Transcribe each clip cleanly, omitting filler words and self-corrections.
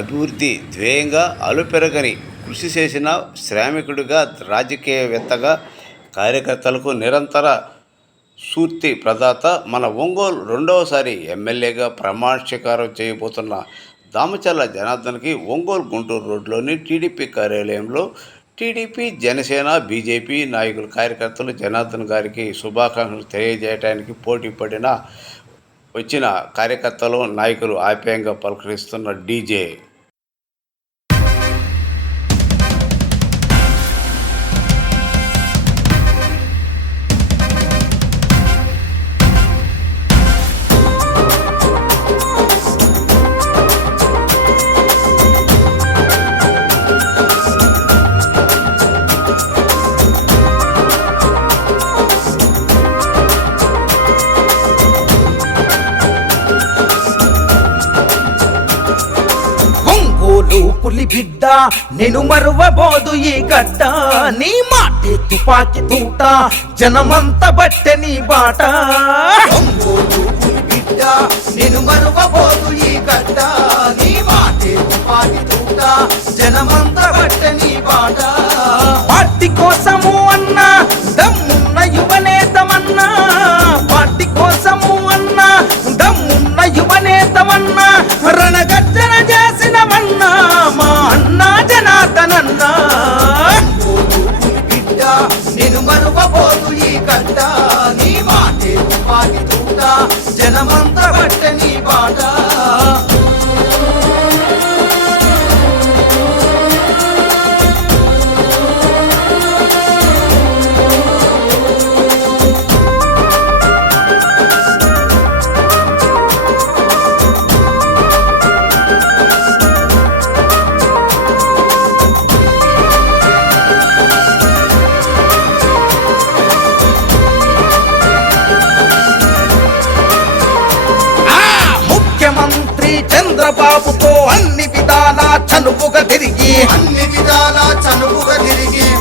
అభివృద్ధి ధ్యేయంగా అలుపెరగని కృషి చేసిన శ్రామికుడిగా, రాజకీయవేత్తగా, కార్యకర్తలకు నిరంతర స్ఫూర్తి ప్రదాత, మన ఒంగోలు రెండవసారి ఎమ్మెల్యేగా ప్రమాణ స్వీకారం చేయబోతున్న దామచర్ల జనార్దన్కి ఒంగోలు గుంటూరు రోడ్లోని టీడీపీ కార్యాలయంలో టీడీపీ, జనసేన, బీజేపీ నాయకులు, కార్యకర్తలు జనార్దన్ గారికి శుభాకాంక్షలు తెలియజేయడానికి పోటీ పడిన వచ్చిన కార్యకర్తలు, నాయకులు ఆప్యాయంగా పలకరిస్తున్న డీజే పులి బిడ్డ నేను మరువబోదు ఈ గడ్డ, నీ మాటే తుపాకి తూట, జనమంతా బట్టె నీ బాట. పులి బిడ్డ నేను మరువబోదు ఈ గడ్డ, నీ మాటే తుపాకి తూట, జనమంతా బట్టె నీ బాట. పార్టీ కోసము అన్నా దమ్మున్న యువనేతమన్నా, పార్టీ కోసము అన్నా దమ్మున్న యువనేతమన్నా, రణగర్జన చేసినవన్నా మా అన్నా జనార్దనన్నా. బిడ్డ నేను మరువబోదు ఈ గడ్డ, నీ మాటే తుపాకి తూట, జనమంతా బట్టె నీ బాట. చంద్రబాబుతో అన్ని విధాలా చనువుగా తిరిగి,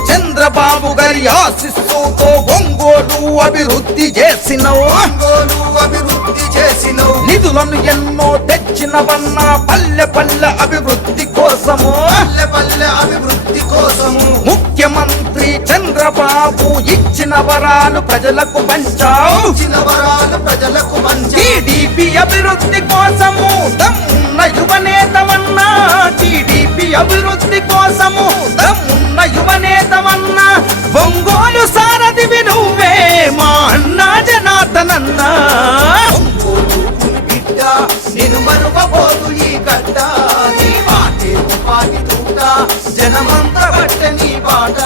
చంద్రబాబు గారి ఆశీస్సుతో ఒంగోలు అభివృద్ధి చేసినవు, నిధులను ఎన్నో తెచ్చినవన్నా పల్లె పల్లె అభివృద్ధి కోసము, ముఖ్యమంత్రి చంద్రబాబు ఇచ్చిన వరాలు ప్రజలకు పంచావు, టీడీపీ అభివృద్ధి కోసము దమ్మున్న యువనేతమన్నా, టీడీపీ అభివృద్ధి కోసము దమ్మున్న యువనేతమన్నా, ఒంగోలు సారథివి నువ్వే మా అన్నా జనార్దనన్నా. బిడ్డ నేను మరువబోదు ఈ గడ్డ, నీ మాటే తుపాకి తూట, జనమంతా బట్టె నీ బాట.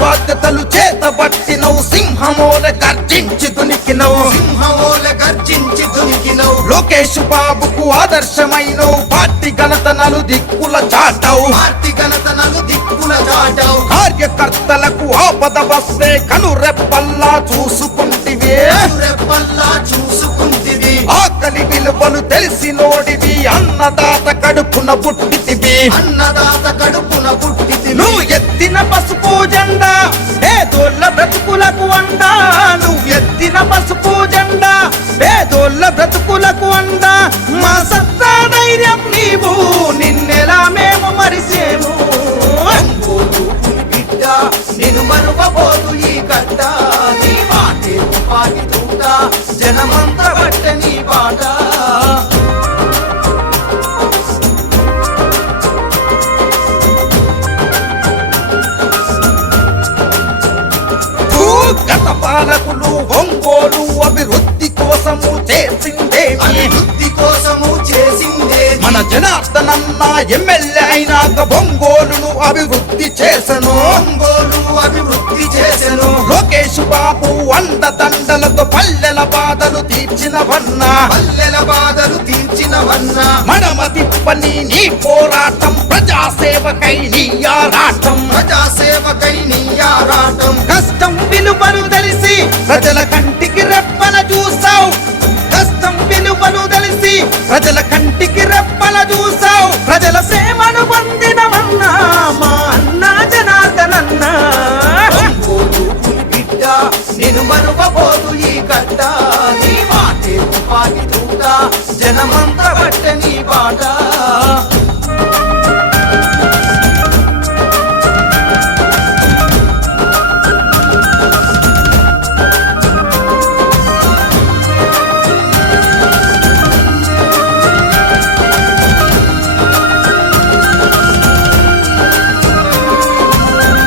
బాధ్యతలు చేతబట్టినవు, సింహమోల గర్జించి దునికినవు, లోకేష్ బాబుకు ఆదర్శమైనవు, పార్టీ ఘనతనలు దిక్కుల చాటవు, కార్యకర్తలకు ఆపద వస్తే కనురెప్పల్లా చూసుకుంటివి, ఆకలి విలువలు తెలిసినోడివి, అన్నదాత కడుపున పుట్టితివి, నువ్వు ఎత్తిన పసుపు జెండా పేదోళ్ళ బ్రతుకులకు అండా, నువ్వు ఎత్తిన పసుపు జెండా పేదోళ్ళ బ్రతుకులకు అండా, మా సత్తా ధైర్యం నీవు, నిన్నెలా మేము మరిసేము. బిడ్డ నేను మరువబోదు ఈ గడ్డ, నీ మాటే తుపాకి తూట, జనమంతా బట్టె నీ బాట. గత పాలకులు ఒంగోలు అభివృద్ధి కోసము చేసిందేమి, మన జనార్దనన్న ఎమ్మెల్యే అయినాక ఒంగోలును అభివృద్ధి చేసెను, లోకేష్ బాబు అండదండలతో పల్లెల బాధలు తీర్చినవన్నా, మడమ తిప్పని నీ పోరాటం, ప్రజాసేవకై నీ ఆరాటం, కష్టం విలువలు తెలిసి ప్రజల కంటికి రెప్పన చూసావు, విలువలు తెలిసి ప్రజల కంటికి రెప్పల చూసావు, ప్రజల ప్రేమను పొందినవన్నా మా అన్న జనార్దనన్న. ఒంగోలు పులిబిడ్డ నిన్ను మరువబోదు ఈ గడ్డ, నీ మాటే తుపాకి తూట, జనమంతా బట్ట నీ బాట.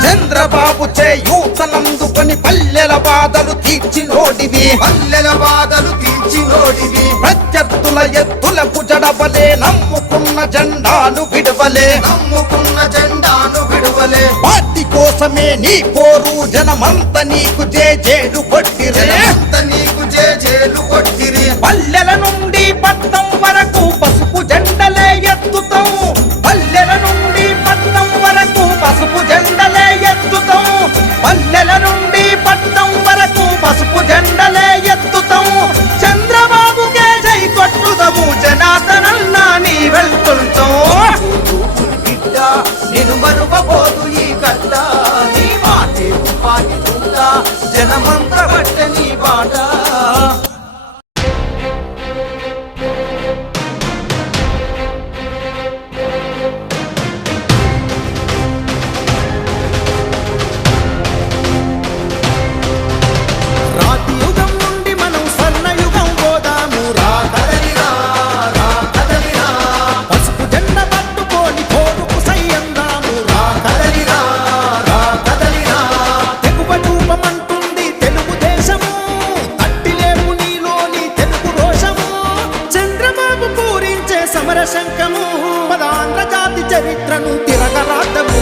చంద్రబాబు చేయూతనందుకొని పల్లెల బాధలు తీర్చినోడివి, పల్లెల బాధలు తీర్చినోడివి. ప్రత్యర్థుల ఎత్తులకు జడవలే, నమ్ముకున్న జెండాను విడవలే, నమ్ముకున్న జెండాను విడవలే. పార్టీ కోసమే నీ పోరు, జనమంత నీకు జేజేలు కొట్టిరే, నీకు జేజేలు కొట్టిరి. పల్లెల నుండి పట్నం వరకు పసుపు జెండలే ఎత్తుతాం, పల్లెల నుండి పట్నం వరకు పసుపు జెండలే ఎత్తుతాం, పల్లెల నుండి పట్నం వరకు పసుపు జెండలే ఎత్తుతాం. చంద్రబాబుకే జై కొట్టుదము, జనార్దనన్న నీ వెళ్తుంటాం. బిడ్డ నిన్ను మరువబోదు ఈ గడ్డ, నీ మాటే తుపాకి తూట, జనమంతా బట్ట నీ బాట. శంఖము పదాంధ్ర జాతి చరిత్రను తిరగరాద్దము.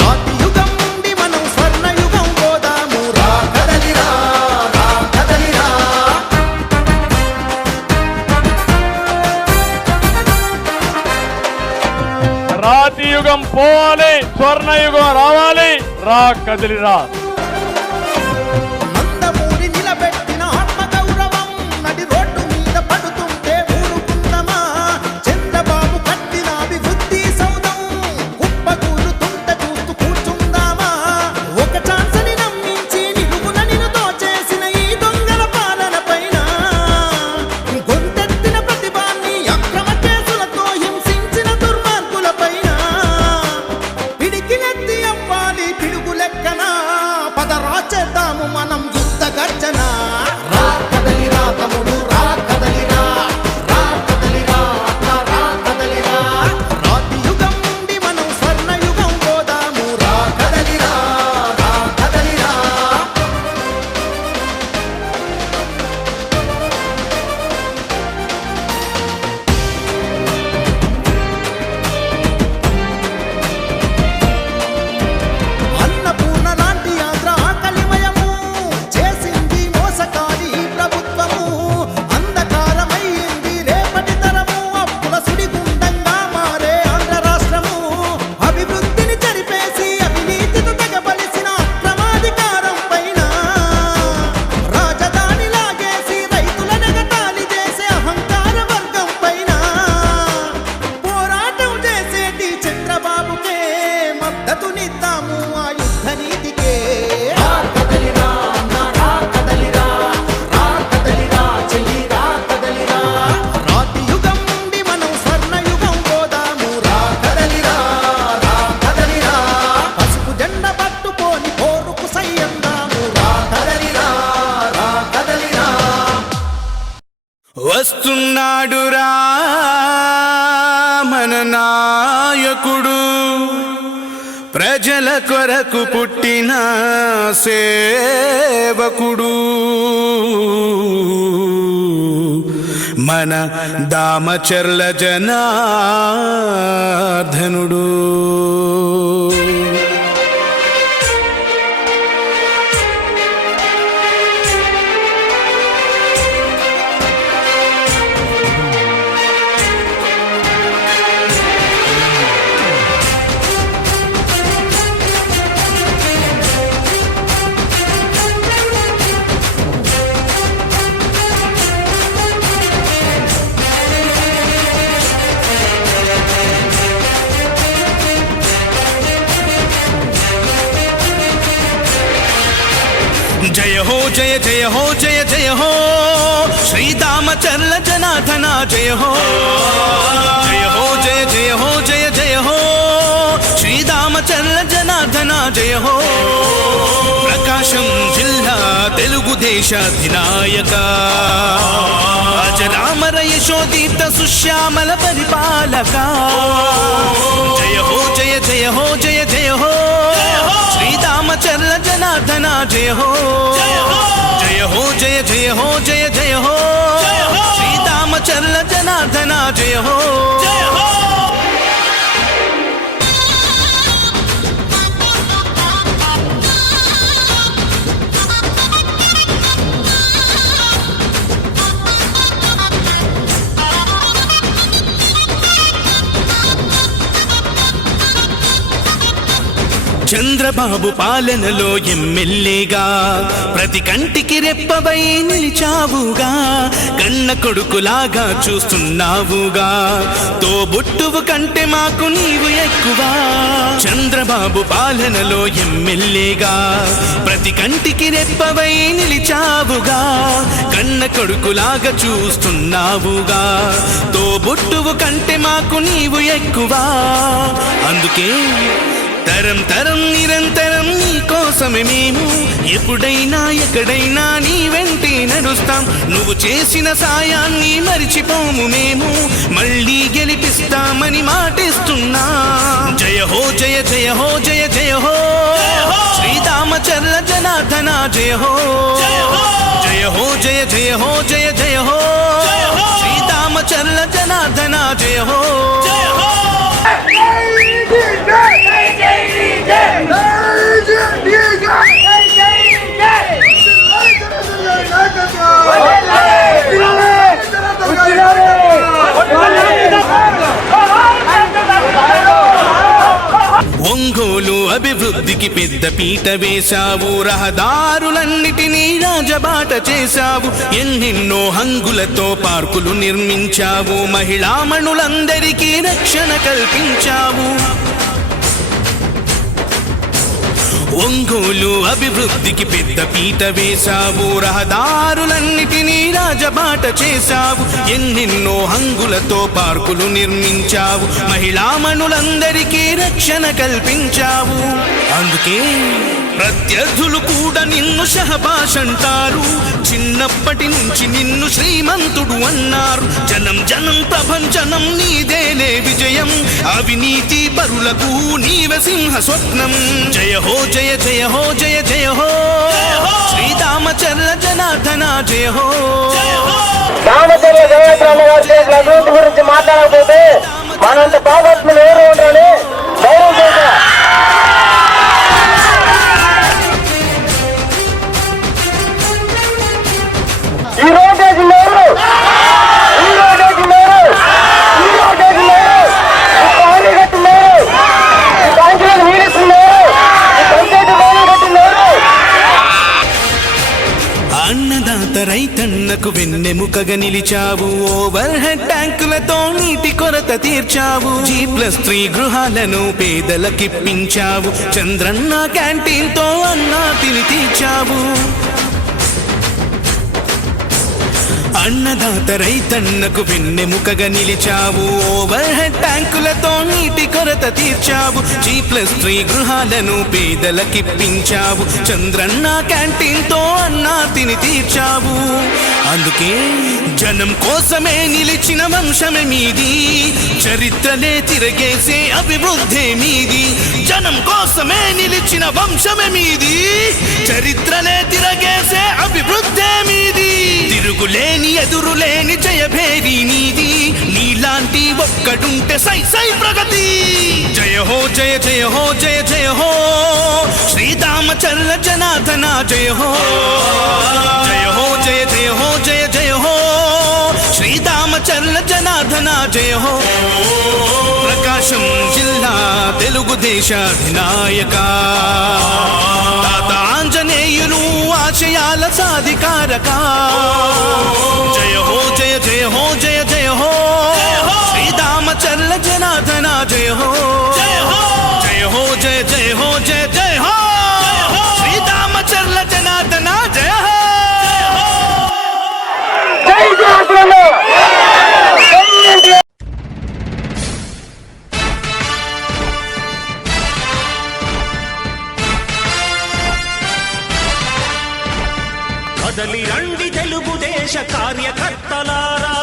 రాతి యుగం నుండి మనం స్వర్ణయుగం పోదాము, రా కదలిరా, రా కదలిరా. రాతి యుగం పోవాలి, స్వర్ణయుగం రావాలి, రా కదిలిరా. వస్తున్నాడురా మన నాయకుడు, ప్రజల కొరకు పుట్టిన సేవకుడు, మన దామచర్ల జనార్దనుడు. జయ హో జయ జయ హో జయ జయ హో శ్రీరామచర్ల జనార్దన జయ హో జయ హో జయ జయ హో జయ జయ హో శ్రీరామచర్ల జనార్దన జయ హో ప్రకాశం జిల్లా తెలుగుదేశాధినాయక అజరామర యశోదీప్త సుశ్యామల పరిపాలక జయ హో జయ జయ హో జయ జయ హో శ్రీరామచర్ల జనార్దన జయ హో జయ హో జయ జయ హో జయ జయ హో శ్రీరామచర్ల జనార్దన జయ హో చంద్రబాబు పాలనలో ఎమ్మెల్యేగా ప్రతి కంటికి రెప్పవై నిలిచావుగా కన్న కొడుకులాగా చూస్తున్నావుగా తోబుట్టువు కంటే మాకు నీవు ఎక్కువ చంద్రబాబు పాలనలో ఎమ్మెల్యేగా ప్రతి కంటికి రెప్పవై నిలిచావుగా కన్న కొడుకులాగా చూస్తున్నావుగా తోబుట్టువు కంటే మాకు నీవు ఎక్కువ అందుకే తరం తరం నిరంతరం నీ కోసమే మేము ఎప్పుడైనా ఎక్కడైనా నీ వెంటే నడుస్తాం నువ్వు చేసిన సాయాన్ని మరిచిపోము మేము మళ్ళీ గెలిపిస్తామని మాటిస్తున్నా జయ హో జయ జయ హో జయ జయ హో శ్రీరామచర్ల జనార్దన జయ హో జయ హో జయ జయ హో జయ జయ హో శ్రీరామచర్ల జనార్దన జయ హో ఒంగోలు అభివృద్ధికి పెద్ద పీట వేశావు రహదారులన్నిటినీ రాజబాట చేశావు ఎన్నెన్నో హంగులతో పార్కులు నిర్మించావు మహిళామణులందరికీ రక్షణ కల్పించావు ఒంగోలు అభివృద్ధికి పెద్ద పీట వేశావు రహదారులన్నిటినీ రాజబాట చేశావు ఎన్నెన్నో హంగులతో పార్కులు నిర్మించావు మహిళామణులందరికీ రక్షణ కల్పించావు అందుకే ప్రత్యర్థులు కూడా నిన్ను షహబాష్ అంటారు చిన్నప్పటి నుంచి నిన్ను శ్రీమంతుడు అన్నారు జనం జనం ప్రభంజనం నీదేలే విజయం అవినీతి పరులకు నీవే సింహ స్వప్నం జయ హో జయ జయ హో జయ జయ హో శ్రీరామచర్ల జనార్దన జయ హో రామచర్ల జనార్దన గారి చేసిన అభివృద్ధి గురించి మాట్లాడకపోతే మనంత పాపత్ములు ఎవరు ఉంటారని ధైర్యం చేశా ఈ రోజు వేసింది ఎవరు ఈ రోజు వేసింది ఎవరు ఈ రోజు వేసింది ఎవరు ఈ పానీ కట్టింది ఎవరు ఈ బ్యాంకులకు నీడిస్తుంది ఎవరు ఈ పంచాయతీ భవనం కట్టింది ఎవరు అన్నదాత రైతన్నకు వెన్నెముకగా నిలిచావు ఓవర్ హెడ్ ట్యాంకులతో నీటి కొరత తీర్చావు G+3 గృహాలను పేదలకిప్పించావు చంద్రన్న క్యాంటీన్ తో అన్నా తిని తీర్చావు అన్నదాత రైతన్నకు వెన్నెముకగా నిలిచావు ఓవర్ హెడ్ ట్యాంకులతో నీటి కొరత తీర్చావు G+3 గృహాలను పేదలకిప్పించావు చంద్రన్న క్యాంటీన్ తో అన్నా తిని తీర్చావు అందుకే జనం కోసమే నిలిచిన వంశమే మీది చరిత్రలే తిరగేసే అభివృద్ధి మీది జనం కోసమే నిలిచిన వంశమే మీది చరిత్రలే తిరగేసే అభివృద్ధి మీది తిరుగులేని ఎదురులేని జయభేరి నీది నీలాంటి ఒక్కడుంటే సై సై ప్రగతి జయ హో జయ జయ హో జయ జయ హో శ్రీరామచర్ల జనార్దన జయ హో జయ హో జయ జయ హో జయ జయ హో శ్రీరామచర్ల జనార్దన జయ హో ప్రకాశం జిల్లా తెలుగుదేశాధినాయక తాత ఆంజనేయులు ఆశయాల సాధికారక జయ హో జయ జయ హో జయ జయ హో శ్రీరామచర్ల జనార్దన జయ హో జయ హో జయ జయ హో జయ జయ హో శ్రీరామచర్ల జనార్దన కదలి రండి తెలుగుదేశ కార్యకర్తలారా,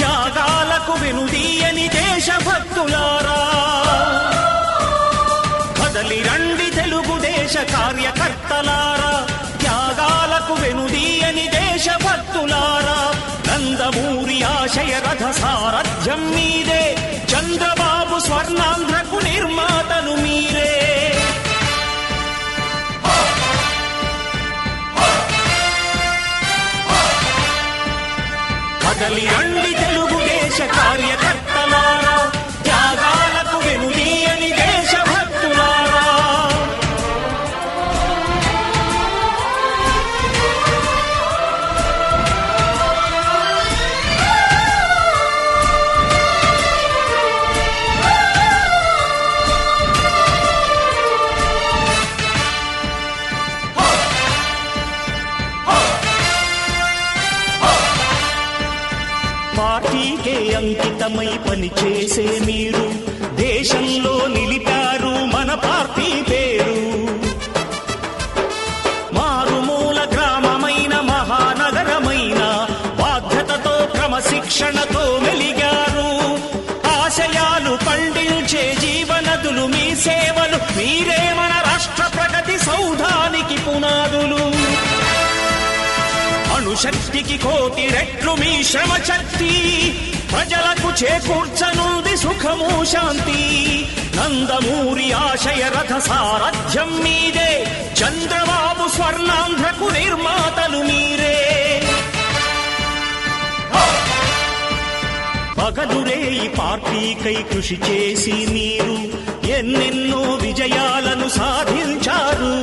త్యాగాలకు వెనుదీయని దేశభక్తులారా. కదలి రండి తెలుగుదేశ కార్యకర్తలారా, త్యాగాలకు వెనుదీయని దేశభక్తులారా. నందమూరి ఆశయ రథ సారథ్యం మీదే, చంద్రబాబు స్వర్ణాంధ్రకు నిర్మాతలు మీరే. కదలి రండి తెలుగుదేశ కార్యకర్తలారా, త్యాగాలకు వెనుదీయని దేశభక్తులారా. పార్టీకే అంకితమై పనిచేసే మీరు దేశంలో నిలిపారు మన పార్టీ పేరు. మారుమూల గ్రామమైన మహానగరమైన బాధ్యతతో క్రమశిక్షణతో మెలిగారు. ఆశయాలు పండించే జీవనదులు మీ సేవలు, మీరే మన రాష్ట్ర ప్రగతి సౌధానికి పునాదులు. అణుశక్తికి కోటి రెట్లు మీ శ్రమ శక్తి, ప్రజలకు చేకూర్చనుంది సుఖము శాంతి. నందమూరి ఆశయ రథ సారథ్యం మీదే, చంద్రబాబు స్వర్ణాంధ్రకు నిర్మాతలు మీరే. పగలురే ఈ పార్టీకై కృషి చేసి మీరు ఎన్నెన్నో విజయాలను సాధించారు.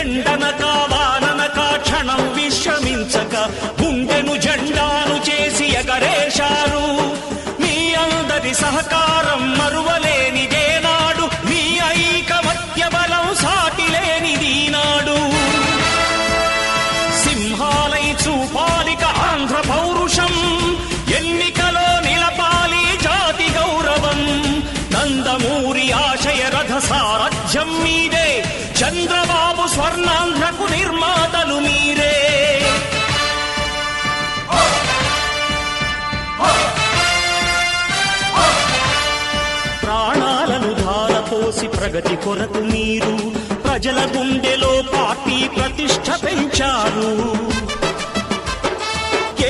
ఎండనక వాననక క్షణం విశ్రమించక గుండెను జెండాను చేసి ఎగరేశారు. మీ అందరి సహకారం మరువలేనిదే నాడు, మీ ఐకమత్య బలం సాటిలేనిది నాడు. సింహాలై చూపాలిక ఆంధ్ర పౌరుషం, ఎన్నికలో నిలపాలి జాతి గౌరవం. నందమూరి ఆశయ రథ సారథ్యం మీదే, చంద్రబాబు స్వర్ణాంధ్రకు నిర్మాతలు మీరే. ప్రాణాలను ధారపోసి ప్రగతి కొరకు మీరు ప్రజల గుండెలో పార్టీ ప్రతిష్ఠ పెంచారు.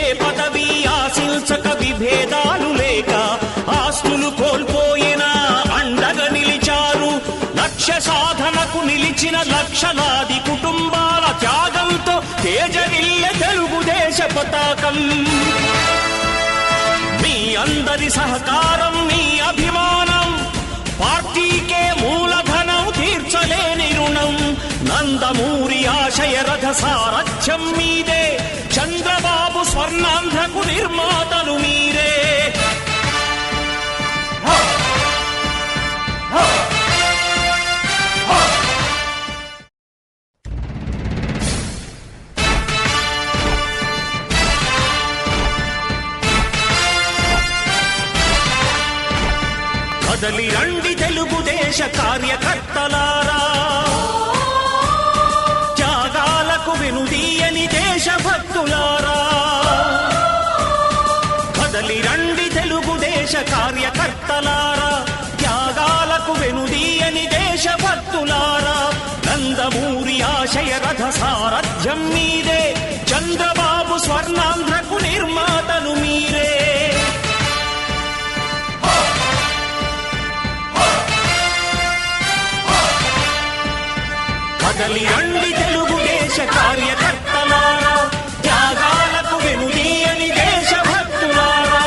ఏ పదవి ఆశించక విభేదాలు లేక ఆస్తులు కోల్పోయినా అండగా నిలిచారు. లక్ష్య సాధనకు నిలిచిన లక్షలాది కుటుంబాల త్యాగంతో తేజరిల్లె తెలుగుదేశ పతాకం. మీ అందరి సహకారం, మీ అభిమానం, పార్టీకే మూలధనం, తీర్చలేని రుణం. నందమూరి ఆశయ రథ సారథ్యం మీదే, చంద్రబాబు స్వర్ణాంధ్రకు నిర్మాతలు మీరే. కదలి రండి తెలుగుదేశ కార్యకర్తలారా, త్యాగాలకు వెనుదీయని దేశభక్తులారా. కదలి రండి తెలుగుదేశ కార్యకర్తలారా, త్యాగాలకు వెనుదీయని దేశభక్తులారా. నందమూరి ఆశయ రథ సారథ్యం మీదే, చంద్రబాబు స్వర్ణాంధ్రకు నిర్మాతలు మీరే. కదలి రండి తెలుగుదేశ కార్యకర్తలారా, త్యాగాలకు వెనుదీయని దేశభక్తులారా.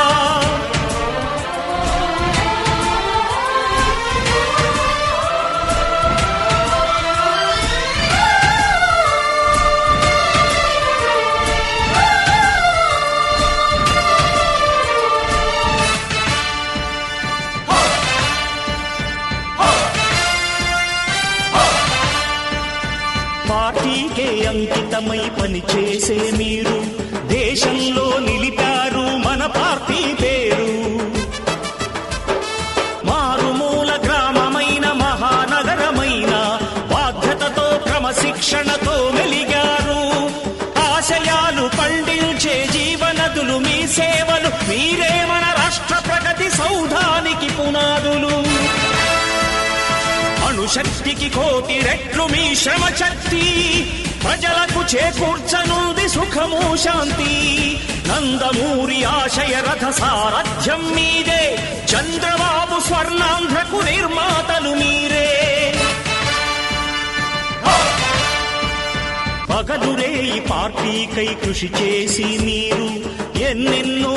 పార్టీకే అంకితమై పనిచేసే మీరు దేశంలో నిలిపారు మన పార్టీ పేరు. మారుమూల గ్రామమైన మహానగరమైన బాధ్యతతో క్రమశిక్షణతో మెలిగారు. ఆశయాలు పండించే జీవనదులు మీ సేవలు, మీరే మన రాష్ట్ర ప్రగతి సౌధానికి పునాదులు. అణుశక్తికి కోటి రెట్లు మీ శ్రమ శక్తి, ప్రజలకు చేకూర్చనుంది సుఖము శాంతి. నందమూరి ఆశయ రథ సారథ్యం మీదే, చంద్రబాబు స్వర్ణాంధ్రకు నిర్మాతలు మీరే. పగలురే ఈ పార్టీకై కృషి చేసి మీరు ఎన్నెన్నో